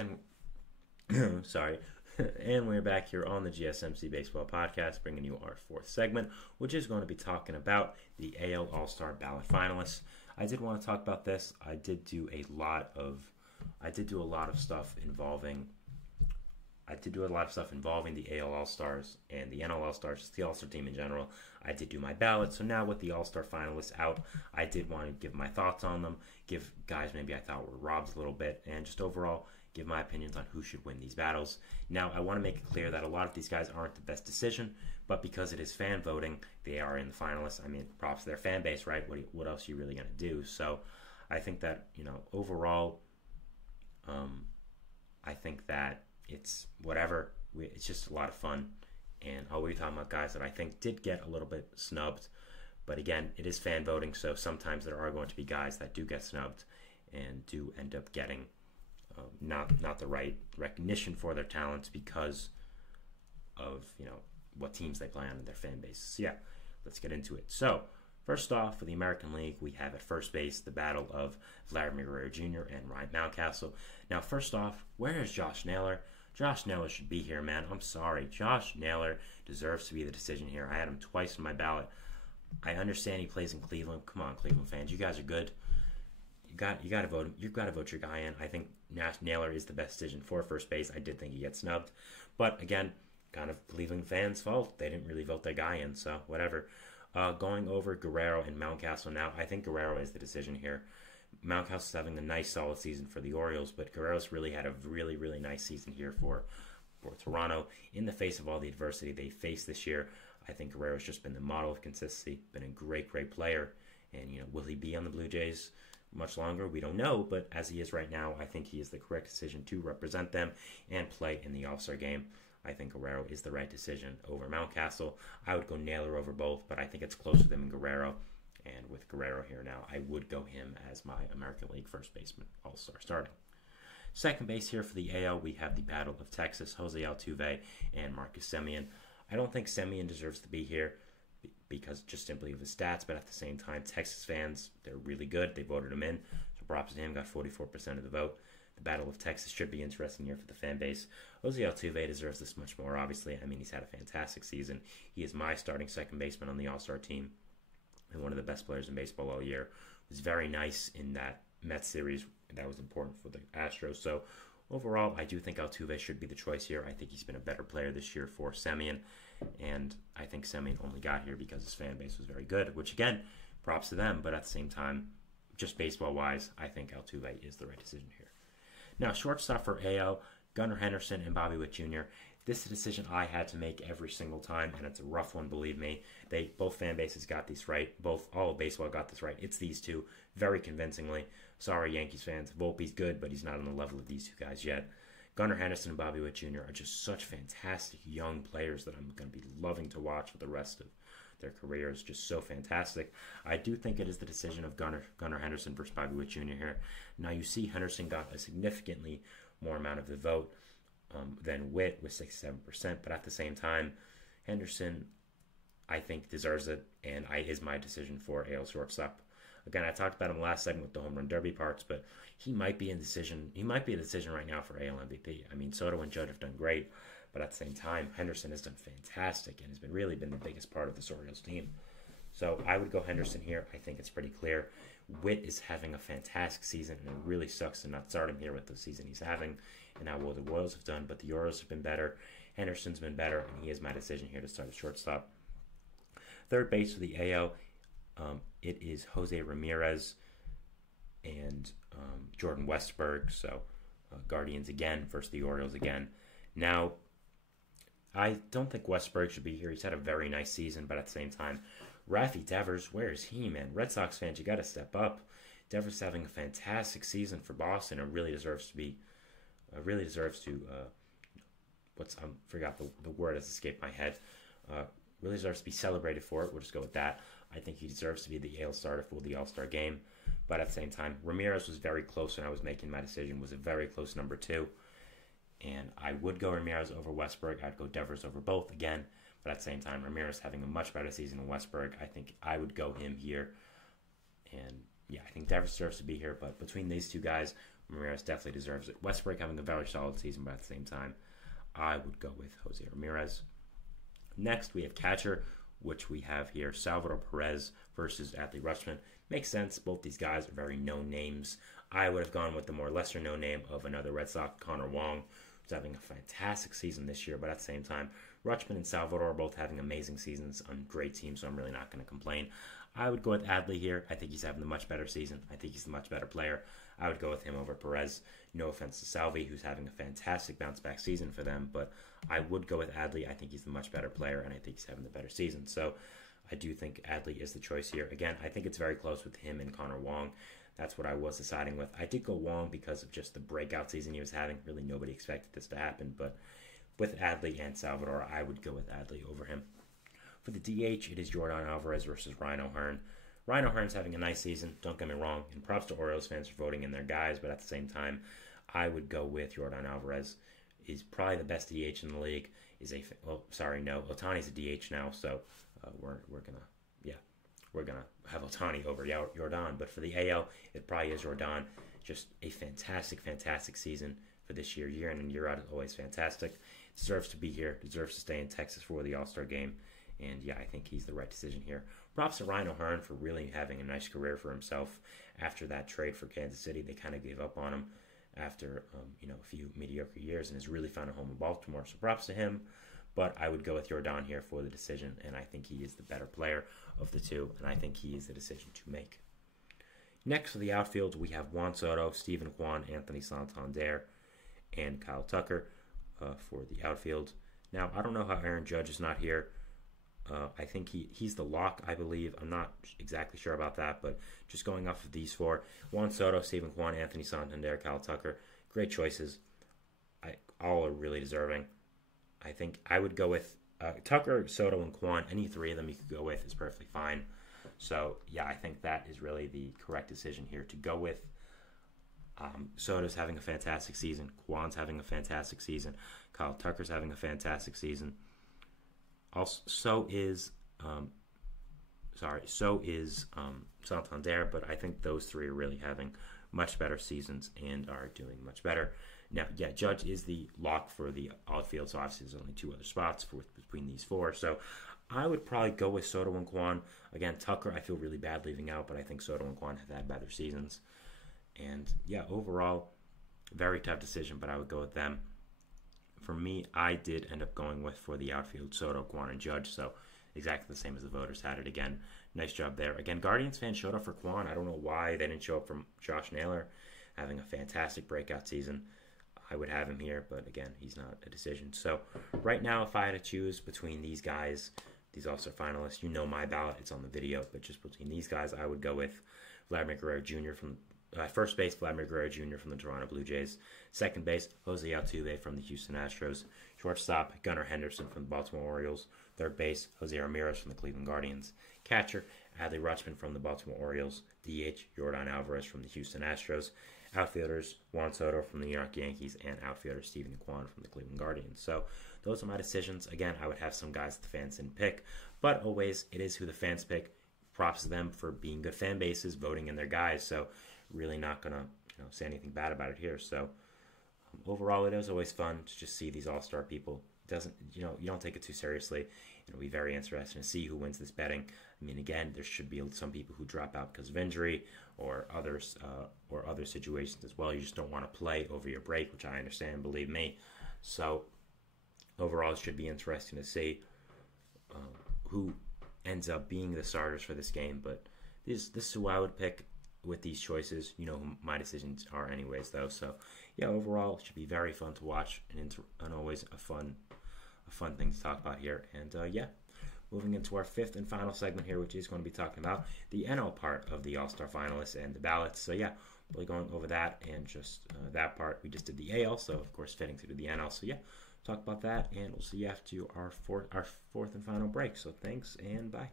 And sorry. And we're back here on the GSMC Baseball Podcast, bringing you our fourth segment, which is going to be talking about the AL All-Star ballot finalists. I did want to talk about this. I did do a lot of stuff involving the AL All-Stars and the NL All-Stars, the All-Star team in general. I did do my ballot, so now with the All-Star finalists out, I did want to give my thoughts on them, give guys maybe I thought were robbed a little bit, and just overall give my opinions on who should win these battles. Now, I want to make it clear that a lot of these guys aren't the best decision, but because it is fan voting, they are in the finalists. I mean, props to their fan base, right? What else are you really going to do? So I think that, overall, I think that it's whatever. It's just a lot of fun. And I'll be talking about guys that I think did get a little bit snubbed. But again, it is fan voting, so sometimes there are going to be guys that do get snubbed and do end up getting not the right recognition for their talents because of what teams they play on in their fan base. So yeah, let's get into it. So first off, for the American League, we have at first base the battle of Vladimir Guerrero Jr. and Ryan Mountcastle. Now, first off, where is Josh Naylor? Josh Naylor should be here, man. I'm sorry. Josh Naylor deserves to be the decision here. I had him twice in my ballot. I understand he plays in Cleveland. Come on, Cleveland fans. You guys are good. You got to vote him. You've got to vote your guy in. I think Naylor is the best decision for first base. I did think he gets snubbed. But again, kind of Cleveland fans' fault. They didn't really vote their guy in, so whatever. Going over Guerrero and Mountcastle now, I think Guerrero is the decision here. Mountcastle's having a nice, solid season for the Orioles, but Guerrero's really had a really, really nice season here for Toronto. In the face of all the adversity they faced this year, I think Guerrero's just been the model of consistency, been a great, great player. And, will he be on the Blue Jays much longer? We don't know, but as he is right now, I think he is the correct decision to represent them and play in the All-Star game. I think Guerrero is the right decision over Mountcastle. I would go Naylor over both, but I think it's closer than Guerrero. And with Guerrero here now, I would go him as my American League first baseman, All-Star starting. Second base here for the AL, we have the Battle of Texas, Jose Altuve and Marcus Semien. I don't think Semien deserves to be here because just simply of his stats, but at the same time, Texas fans, they're really good. They voted him in, so props to him, got 44% of the vote. The Battle of Texas should be interesting here for the fan base. Jose Altuve deserves this much more, obviously. I mean, he's had a fantastic season. He is my starting second baseman on the All-Star team and one of the best players in baseball all year. It was very nice in that Mets series. That was important for the Astros. So overall, I do think Altuve should be the choice here. I think he's been a better player this year for Semien, and I think Semien only got here because his fan base was very good, which again, props to them, but at the same time, just baseball-wise, I think Altuve is the right decision here. Now, shortstop for AL, Gunnar Henderson and Bobby Witt Jr. This is a decision I had to make every single time, and it's a rough one, believe me. Both fan bases got this right. All of baseball got this right. It's these two, very convincingly. Sorry, Yankees fans. Volpe's good, but he's not on the level of these two guys yet. Gunnar Henderson and Bobby Witt Jr. are just such fantastic young players that I'm going to be loving to watch for the rest of their careers. Just so fantastic. I do think it is the decision of Gunnar Henderson versus Bobby Witt Jr. here. Now, you see Henderson got a significantly more amount of the vote than Witt with 67%, but at the same time, Henderson, I think, deserves it, and is my decision for AL shortstop. Again, I talked about him last segment with the home run derby parts, but he might be a decision right now for AL MVP. I mean, Soto and Judge have done great, but at the same time, Henderson has done fantastic and has really been the biggest part of this Orioles team. So I would go Henderson here. I think it's pretty clear. Witt is having a fantastic season, and it really sucks to not start him here with the season he's having and how well the Royals have done, but the Orioles have been better. Henderson's been better, and he is my decision here to start at shortstop. Third base for the AL, it is Jose Ramirez and Jordan Westburg. So Guardians again versus the Orioles again. Now, I don't think Westburg should be here. He's had a very nice season, but at the same time, Rafi Devers, where is he, man? Red Sox fans, you got to step up. Devers is having a fantastic season for Boston. It really deserves to be. Forgot the word has escaped my head. Really deserves to be celebrated for it. We'll just go with that. I think he deserves to be the AL starter for the All-Star game. But at the same time, Ramirez was very close when I was making my decision. Was a very close number 2. And I would go Ramirez over Westburg. I'd go Devers over both again. But at the same time, Ramirez having a much better season than Westburg. I think I would go him here. And yeah, I think Devers deserves to be here. But between these two guys, Ramirez definitely deserves it. Westbrook having a very solid season, but at the same time, I would go with Jose Ramirez. Next, we have catcher, which we have here Salvador Perez versus Adley Rutschman. Makes sense. Both these guys are very known names. I would have gone with the more lesser known name of another Red Sox, Connor Wong, who's having a fantastic season this year. But at the same time, Rutschman and Salvador are both having amazing seasons on great teams, so I'm really not going to complain. I would go with Adley here. I think he's having a much better season. I think he's a much better player. I would go with him over Perez. No offense to Salvi, who's having a fantastic bounce-back season for them, but I would go with Adley. I think he's the much better player, and I think he's having the better season. So I do think Adley is the choice here. Again, I think it's very close with him and Connor Wong. That's what I was deciding with. I did go Wong because of just the breakout season he was having. Really, nobody expected this to happen, but with Adley and Salvador, I would go with Adley over him. For the DH, it is Jordan Alvarez versus Ryan O'Hearn. Ryan O'Hearn's having a nice season, don't get me wrong, and props to Orioles fans for voting in their guys, but at the same time, I would go with Jordan Alvarez. He's probably the best DH in the league. Ohtani's a DH now, so we're gonna have Ohtani over Jordan. But for the AL, it probably is Jordan. Just a fantastic season for this year. Year in and year out is always fantastic. Deserves to be here. Deserves to stay in Texas for the All-Star game. And yeah, I think he's the right decision here. Props to Ryan O'Hearn for really having a nice career for himself. After that trade for Kansas City, they kind of gave up on him after a few mediocre years, and has really found a home in Baltimore. So props to him. But I would go with Jordan here for the decision, and I think he is the better player of the two, and I think he is the decision to make. Next for the outfield, we have Juan Soto, Steven Kwan, Anthony Santander, and Kyle Tucker for the outfield. Now, I don't know how Aaron Judge is not here. I think he's the lock, I believe. I'm not exactly sure about that, but just going off of these four, Juan Soto, Steven Kwan, Anthony Santander, Kyle Tucker, great choices. All are really deserving. I think I would go with Tucker, Soto, and Kwan. Any three of them you could go with is perfectly fine. So, yeah, I think that is really the correct decision here to go with. Soto's having a fantastic season. Kwan's having a fantastic season. Kyle Tucker's having a fantastic season. Also, so is Santander, but I think those three are really having much better seasons and are doing much better. Now, yeah, Judge is the lock for the outfield, so obviously there's only two other spots between these four. So I would probably go with Soto and Kwan. Again, Tucker, I feel really bad leaving out, but I think Soto and Kwan have had better seasons. And yeah, overall, very tough decision, but I would go with them. For me, I did end up going with, for the outfield, Soto, Kwan, and Judge, so exactly the same as the voters had it. Again, nice job there. Again, Guardians fans showed up for Kwan. I don't know why they didn't show up for Josh Naylor, having a fantastic breakout season. I would have him here, but again, he's not a decision. So right now, if I had to choose between these guys, these All-Star finalists, my ballot, it's on the video, but just between these guys, I would go with Vladimir Guerrero Jr. from first base, Vladimir Guerrero Jr. from the Toronto Blue Jays. Second base, Jose Altuve from the Houston Astros. Shortstop, Gunnar Henderson from the Baltimore Orioles. Third base, Jose Ramirez from the Cleveland Guardians. Catcher, Adley Rutschman from the Baltimore Orioles. DH, Jordan Alvarez from the Houston Astros. Outfielders, Juan Soto from the New York Yankees, and outfielder Steven Kwan from the Cleveland Guardians. So those are my decisions. Again, I would have some guys the fans didn't pick, but always it is who the fans pick. Props to them for being good fan bases, voting in their guys. So really not going to say anything bad about it here. So overall, it is always fun to just see these all-star people. It doesn't, you don't take it too seriously. It'll be very interesting to see who wins this betting. I mean, again, there should be some people who drop out because of injury or others or other situations as well. You just don't want to play over your break, which I understand, believe me. So overall, it should be interesting to see who ends up being the starters for this game. But this is who I would pick with these choices. You know who my decisions are anyways, though. So yeah, overall, it should be very fun to watch and always a fun thing to talk about here. And yeah, moving into our fifth and final segment here, which is going to be talking about the NL part of the All-Star finalists and the ballots. So yeah, we'll be going over that and just that part. We just did the AL, so of course fitting to do the NL. So yeah, talk about that, and we'll see you after our fourth and final break. So thanks, and bye.